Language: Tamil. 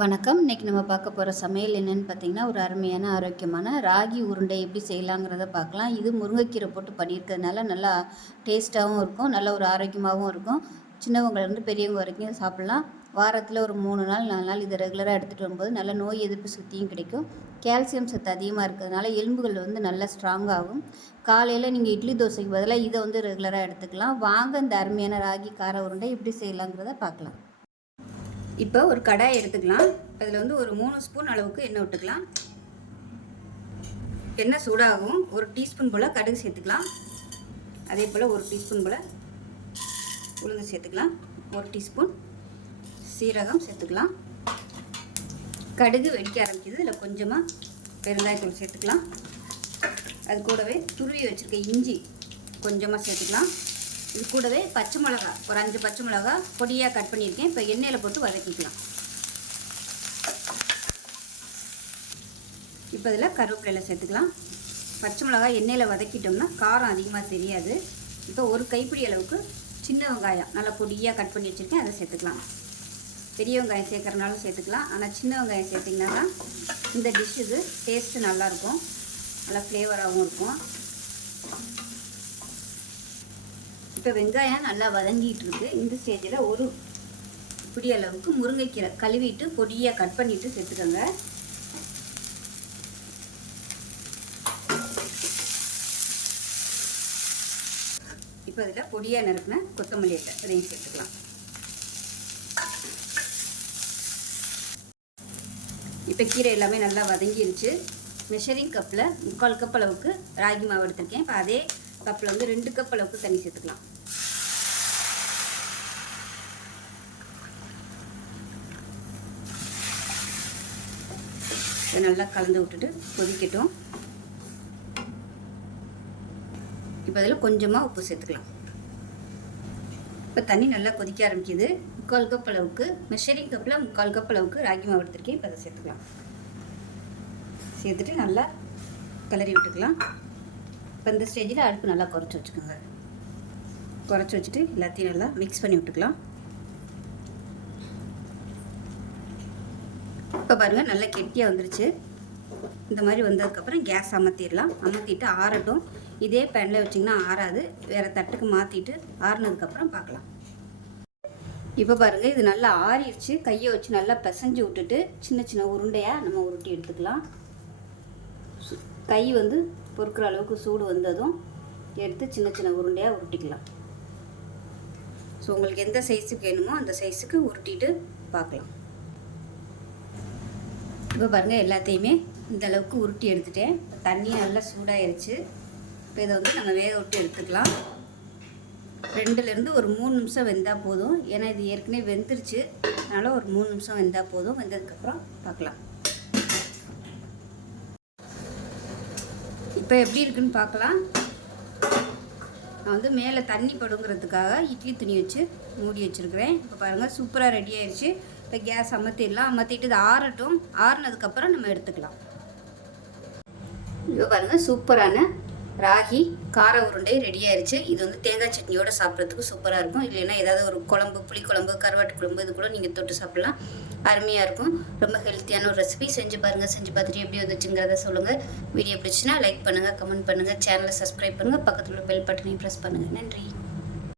வணக்கம். இன்றைக்கி நம்ம பார்க்க போகிற சமையல் என்னென்னு பார்த்தீங்கன்னா ஒரு அருமையான ஆரோக்கியமான ராகி உருண்டை எப்படி செய்யலாங்கிறத பார்க்கலாம். இது முருங்கைக்கீரை போட்டு பண்ணியிருக்கிறதுனால நல்லா டேஸ்ட்டாகவும் இருக்கும் நல்ல ஒரு ஆரோக்கியமாகவும் இருக்கும். சின்னவங்கலேருந்து பெரியவங்க வரைக்கும் சாப்பிட்லாம். வாரத்தில் ஒரு மூணு நாள் நாலு நாள் இதை ரெகுலராக எடுத்துகிட்டு வரும்போது நல்ல நோய் எதிர்ப்பு சக்தியும் கிடைக்கும். கால்சியம் சத்து அதிகமாக இருக்கிறதுனால எலும்புகள் வந்து நல்லா ஸ்ட்ராங்காகும் காலையில் நீங்கள் இட்லி தோசைக்கு பதிலாக இதை வந்து ரெகுலராக எடுத்துக்கலாம். வாங்க இந்த அருமையான ராகி கார உருண்டை எப்படி செய்யலாங்கிறத பார்க்கலாம். இப்போ ஒரு கடாய் எடுத்துக்கலாம். அதில் வந்து ஒரு மூணு ஸ்பூன் அளவுக்கு எண்ணெய் விட்டுக்கலாம். எண்ணெய் சூடாகும். ஒரு டீஸ்பூன் போல் கடுகு சேர்த்துக்கலாம். அதே போல் ஒரு டீஸ்பூன் போல் உளுந்து சேர்த்துக்கலாம். ஒரு டீஸ்பூன் சீரகம் சேர்த்துக்கலாம். கடுகு வெடிக்க ஆரம்பிக்குது. இதில் கொஞ்சமாக பெருங்காயத்தூள் சேர்த்துக்கலாம். அது கூடவே துருவி வச்சுருக்க இஞ்சி கொஞ்சமாக சேர்த்துக்கலாம். இது கூடவே பச்சை மிளகா. ஒரு அஞ்சு பச்சை மிளகா பொடியாக கட் பண்ணியிருக்கேன். இப்போ எண்ணெயில் போட்டு வதக்கிக்கலாம். இப்போ இதில் கருவேப்பிலையில் சேர்த்துக்கலாம். பச்சை மிளகா எண்ணெயில் வதக்கிட்டோம்னா காரம் அதிகமாக தெரியாது. இப்போ ஒரு கைப்பிடி அளவுக்கு சின்ன வெங்காயம் நல்லா பொடியாக கட் பண்ணி வச்சுருக்கேன். அதை சேர்த்துக்கலாம். பெரிய வெங்காயம் சேர்க்குறனாலும் சேர்த்துக்கலாம். ஆனால் சின்ன வெங்காயம் சேர்த்திங்கன்னா தான் இந்த டிஷ்ஷுக்கு டேஸ்ட்டு நல்லாயிருக்கும் நல்லா ஃப்ளேவராகவும் இருக்கும். இப்போ வெங்காயம் நல்லா வதங்கிட்டு இருக்கு இந்த ஸ்டேஜில் ஒரு பிடி அளவுக்கு முருங்கைக்கீரை கழுவிட்டு பொடியாக கட் பண்ணிவிட்டு சேர்த்துக்கோங்க. இப்போ இதில் பொடியாக நறுக்கின கொத்தமல்லி இல்லை அதையும் சேர்த்துக்கலாம். இப்போ கீரை எல்லாமே நல்லா வதங்கிருச்சு. மெஷரிங் கப்பில் முக்கால் கப் அளவுக்கு ராகி மாவு எடுத்திருக்கேன். இப்போ அதே கப்பில் வந்து ரெண்டு கப் அளவுக்கு தண்ணி சேர்த்துக்கலாம். இதை நல்லா கலந்து விட்டுட்டு கொதிக்கட்டும். இப்போ அதில் கொஞ்சமாக உப்பு சேர்த்துக்கலாம். இப்போ தண்ணி நல்லா கொதிக்க ஆரம்பிக்குது. முக்கால் கப் அளவுக்கு மெஷரிங் கப்பில் முக்கால் கப் அளவுக்கு ராகி மாவு எடுத்துருக்கேன். இப்போ அதை சேர்த்துக்கலாம். சேர்த்துட்டு நல்லா கிளறி விட்டுக்கலாம். இப்போ இந்த ஸ்டேஜில் அடுப்பு நல்லா குறைச்சி வச்சுக்கோங்க. குறைச்சி வச்சுட்டு எல்லாத்தையும் நல்லா மிக்ஸ் பண்ணி விட்டுக்கலாம். இப்போ பாருங்கள் நல்லா கெட்டியாக வந்துருச்சு. இந்த மாதிரி வந்ததுக்கப்புறம் கேஸ் அமர்த்திடலாம் அமர்த்திட்டு ஆறட்டும். இதே பேனில் வச்சிங்கன்னா ஆறாது. வேறு தட்டுக்கு மாற்றிட்டு ஆறுனதுக்கப்புறம் பார்க்கலாம். இப்போ பாருங்கள் இது நல்லா ஆறிடுச்சு. கையை வச்சு நல்லா பிசைஞ்சு விட்டுட்டு சின்ன சின்ன உருண்டையாக நம்ம உருட்டி எடுத்துக்கலாம். கை வந்து பொறுக்கிற அளவுக்கு சூடு வந்ததும் எடுத்து சின்ன சின்ன உருண்டையாக உருட்டிக்கலாம். ஸோ உங்களுக்கு எந்த சைஸுக்கு வேணுமோ அந்த சைஸுக்கு உருட்டிட்டு பார்க்கலாம். இப்போ பாருங்கள் எல்லாத்தையுமே இந்த அளவுக்கு உருட்டி எடுத்துட்டேன். தண்ணி நல்லா சூடாயிருச்சு. இப்போ இதை வந்து நம்ம வேக விட்டு எடுத்துக்கலாம். ரெண்டுலேருந்து ஒரு மூணு நிமிஷம் வெந்தால் போதும். ஏன்னா இது ஏற்கனவே வெந்துருச்சு. அதனால் ஒரு மூணு நிமிஷம் வெந்தால் போதும். வெந்ததுக்கப்புறம் பார்க்கலாம். இப்போ எப்படி இருக்குன்னு பார்க்கலாம். நான் வந்து மேலே தண்ணி படுங்கிறதுக்காக இட்லி துணி வச்சு மூடி வச்சுருக்கிறேன். இப்போ பாருங்கள் சூப்பராக ரெடி ஆயிடுச்சு இப்போ கேஸ் அமர்த்திடலாம். அமர்த்திட்டு இது ஆறட்டும். ஆறுனதுக்கப்புறம் நம்ம எடுத்துக்கலாம். இப்போ பாருங்கள் சூப்பரான ராகி கார உருண்டை ரெடி ஆயிடுச்சு இது வந்து தேங்காய் சட்னியோட சாப்பிட்றதுக்கு சூப்பராக இருக்கும். இல்லைன்னா ஏதாவது ஒரு குழம்பு புளி குழம்பு கருவாட்டு குழம்பு இது கூட நீங்கள் தொட்டு சாப்பிட்லாம். அருமையாக இருக்கும். ரொம்ப ஹெல்த்தியான ஒரு ரெசிபி செஞ்சு பாருங்கள் செஞ்சு பார்த்துட்டு எப்படி வந்துச்சுங்கிறத சொல்லுங்கள் வீடியோ பிடிச்சின்னா லைக் பண்ணுங்கள் கமெண்ட் பண்ணுங்கள் சேனலை சப்ஸ்கிரைப் பண்ணுங்கள் பக்கத்தில் உள்ள பெல் பட்டனையும் ப்ரெஸ் பண்ணுங்கள் நன்றி.